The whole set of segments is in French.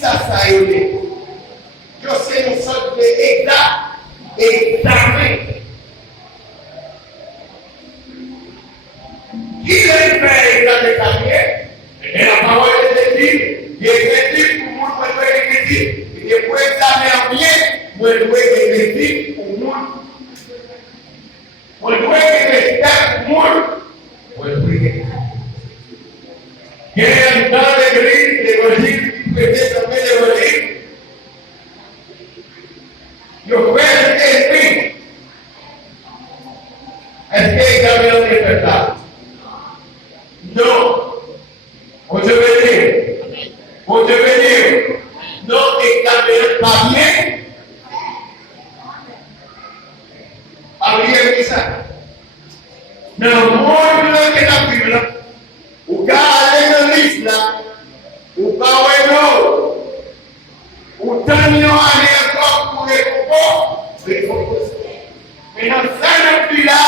ça y est. Je sais une sorte d'examen. Qui est fait examen carrière? Et la parole de Dieu, il est écrit pour nous, il est écrit. Et pour examiner en bien, il est écrit pour nous. Il est écrit pour nous. Il est dans l'église, l'évangile, qui prêtait tomber l'évangile. Il fait écrit. Est-ce que l'examen est fait là? Non. On devait dire. Non, examen pas bien. Pas bien que ça. Mais le monde qui est la Bible, ou gardez le livre là, ou pas ou tenez à l'époque pour les coupons, mais dans cette vie là,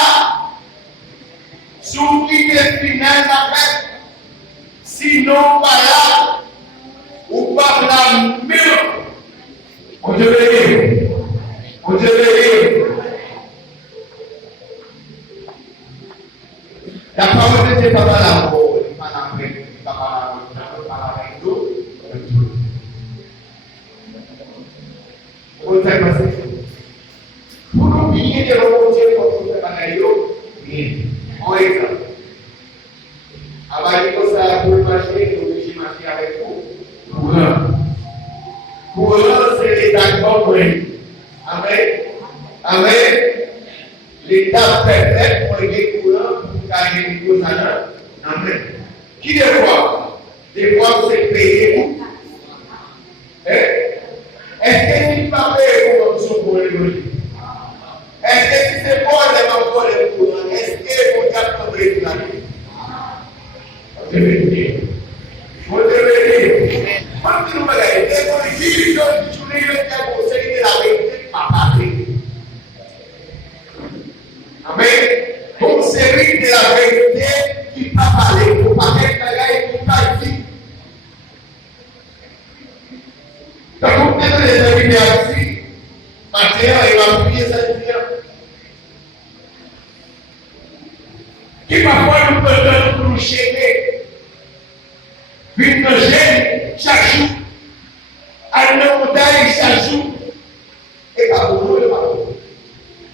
sous qui est final la fête, sinon pas là, ou pas la mieux, on devait dire. La parole de Dieu n'est pas là pour nous, pas avec nous. Pour nous oublier de remonter comme nous faisons bien. En exemple, avant de ça, pour marcher, nous obligés de marcher avec vous. Courant, c'est l'état compris. Amen. L'état perfect pour les courants. Amen. Qui des fois, c'est payé pour. Est-ce que tu vas payer pour son pour l'évoluer? Est-ce que si c'est bon, les mamans les courants, est-ce que vous avez compris la vie? Vous devez dire. Quand tu nous regardes, les origines, tu les conseils de la vérité, pas parler. Amen. Conseiller de la vérité qui va parler, pour parler de la vérité qui va dire. Donc, vous pouvez les inviter aussi, matin, il va prier ça dire. Qui parfois nous peut nous chérir. Une jeune chaque jour, à une montagne chaque jour, et pas beaucoup de parole.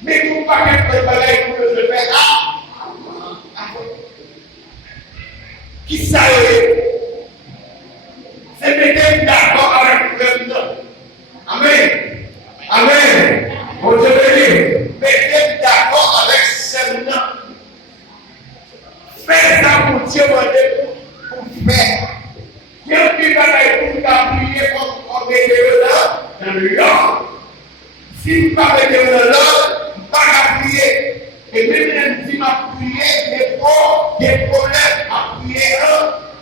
Mais tout pas quelque bagaille que je fais là. Qui ça est? C'est mettre d'accord avec le nom. Amen. On devait dire, mettez d'accord avec ce nom. Faites ça pour Dieu, pour faire. Quel qui va pour prier comme on met là, dans le lion. Si vous ne parlez pas de l'ordre, pas à prier. Et même si m'a prié, des problèmes à prier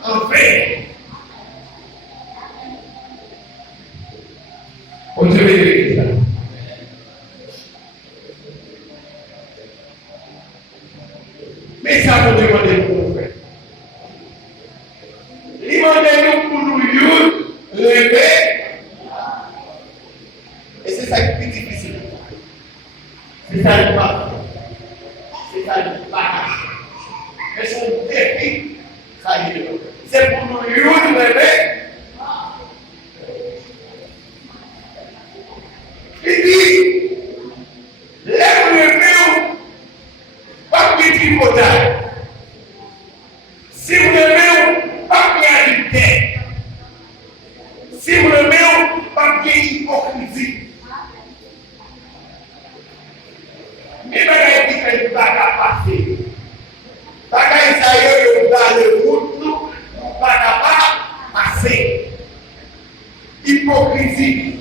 en vain. On devait dire ça. Mais ça vous demande pour nous faire. Demandez-nous pour nous lever. Et c'est ça qui est difficile. C'est ça le pas. C'est ça le pas. Mais son défi, ça y est. C'est pour nous lever. Il dit, lève-le-vous, pas petit potage. Si vous levez-vous, pas bien tête. Si vous levez-vous, pas bien hypocrisie. Mais bagaille qui fait du bagarre passer. Bagaille ça y est, vous allez le route, nous, bagarre passer. Hypocrisie.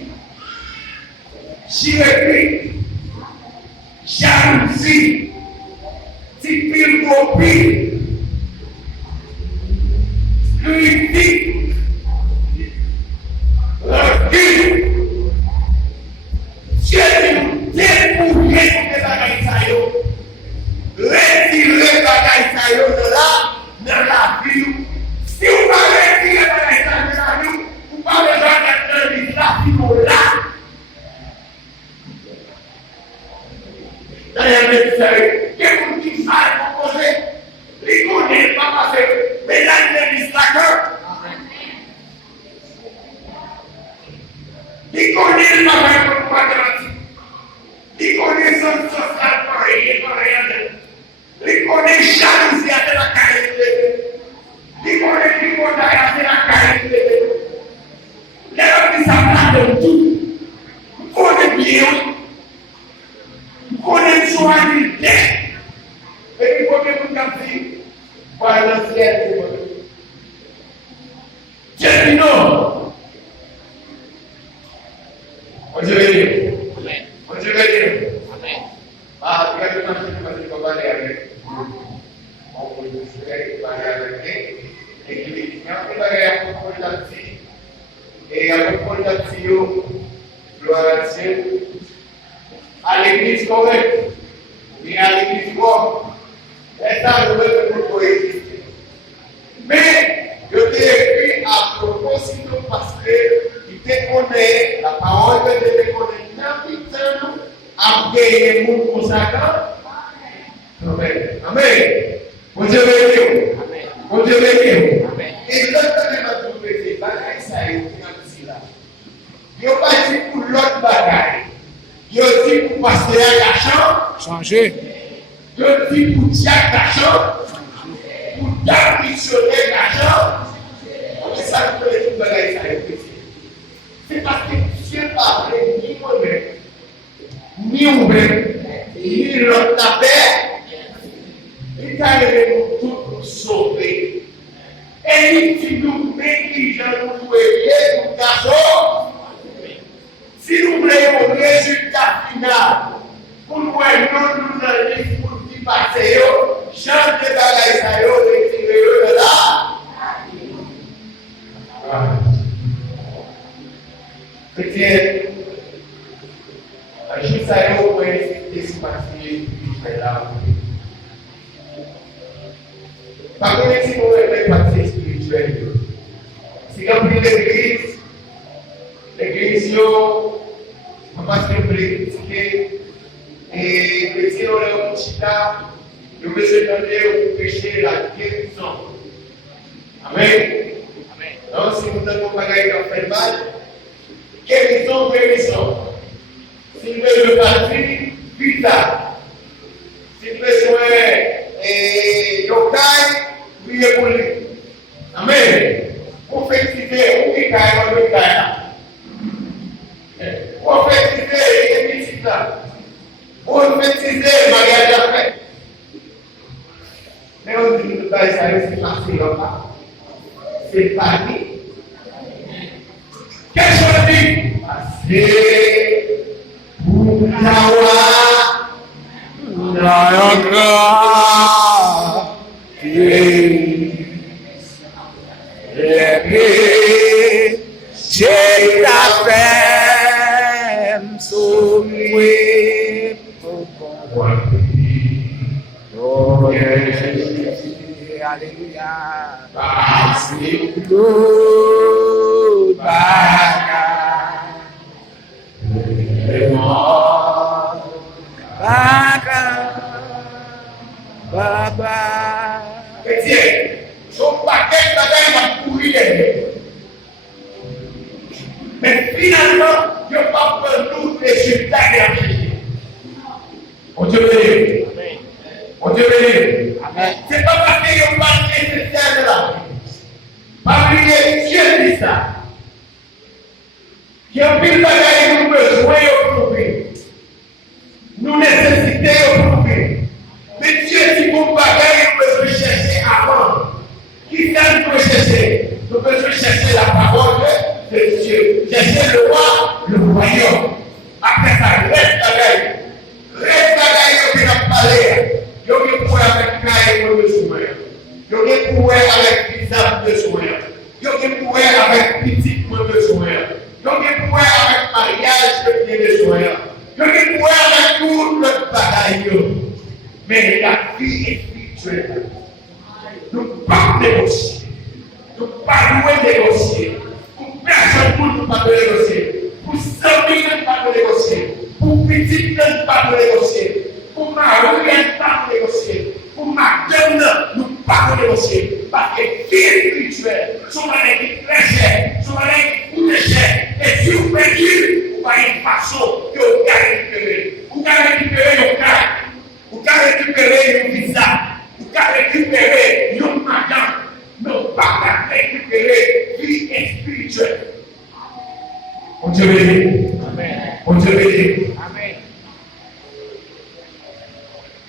Chirépie, jalousie, typilopie, critique, recul. Dieu nous dépouiller de bagaille ça yo. Retirer bagaille ça yo de là, dans la vie. Si vous ne retirez bagaille ça de la vie, vous ne pouvez pas il va y avoir un et avec Paul gloire à Dieu, à l'église correcte, et à l'église bonne. Et ça, nous devons coexister. Mais, je t'ai écrit à propos, parce qu'il te connaît, la parole de Dieu te connaît, n'importe à gagner mon consacrant. Amen. Amen. Bon Dieu béni. Amen. Bon Dieu béni. Amen. Et l'autre de notre bagaille, ça est aussi là. Il n'y a pas dit pour l'autre bagaille. Il y a dit pour passer à l'argent. Changer. Il y a dit pour tirer l'argent. Pour d'ambitionner l'argent. C'est ça que les bagailles, ça est aussi. C'est parce que Dieu parle ni moi-même, ni vous-même, ni l'autre la paix. Il t'a aidé nous tous pour sauver. Et il dit nous négligents, nous voyons, nous gardons. Si nous voulons un résultat final, pour nous voyons nous dans le livre pour nous passer, chante de bagaille, ça y est, retirez-le de là. Peut-être, je sais où est ce parti là. Par contre, si vous avez un parti spirituel, si vous avez l'église, parce que vous voulez critiquer, et que si vous avez un chita, vous pouvez demander au péché la guérison. Amen. Donc, si vous avez un bagage qui fait mal, guérison. Si vous avez le parti, vita. Si vous avez local, priez pour lui. Amen. Prophétiser, ou qui caille, ou qui caille. Prophétiser, et qui là. Prophétiser, mariage après. Mais on dit que ça, c'est facile là. C'est pas dit. Qu'est-ce qu'on dit? C'est pour l'avoir. Mais finalement, il n'y a pas besoin de résultats derrière. On Dieu béni. On Dieu béni. C'est pas parce qu'il n'y a pas de nécessaire de la vie. Pas oublier, Dieu dit ça. Il y a pile de bagages nous besoin de prouver. Nous nécessitons de prouver. Mais Dieu dit qu'on bagaille, nous besoin chercher avant. Qui ça nous peut chercher? Nous besoin chercher la parole de Dieu. Chercher le roi, le royaume. Après ça, reste bagaille. Reste bagaille que nous avons parlé. Il y a des pouvoirs avec Caïn de soin. Il y a des pouvoirs avec Isaac de soin. Il y a des pouvoirs avec Petit de soin. Il y a des pouvoirs avec mariage de soin. Il y a des pouvoirs avec tout notre bagaille. Mais la vie est spirituelle. Nous ne pouvons pas négocier. Nous ne pouvons pas négocier. Pour personne pour nous pas négocier. Pour 100 000 ne pas négocier. Pour petit ne pas négocier. Pour ma rien pas négocier. Pour ma donne nous ne pas négocier. Parce que vie spirituelle, son manière qui très cher, son manière qui coûte cher. Et si vous payez, vous avez une façon que vous allez récupérer. Vous allez récupérer vos cartes. Vous allez récupérer un visa. Vous allez récupérer un madame. Non pas récupérer vie spirituelle. On Dieu béni.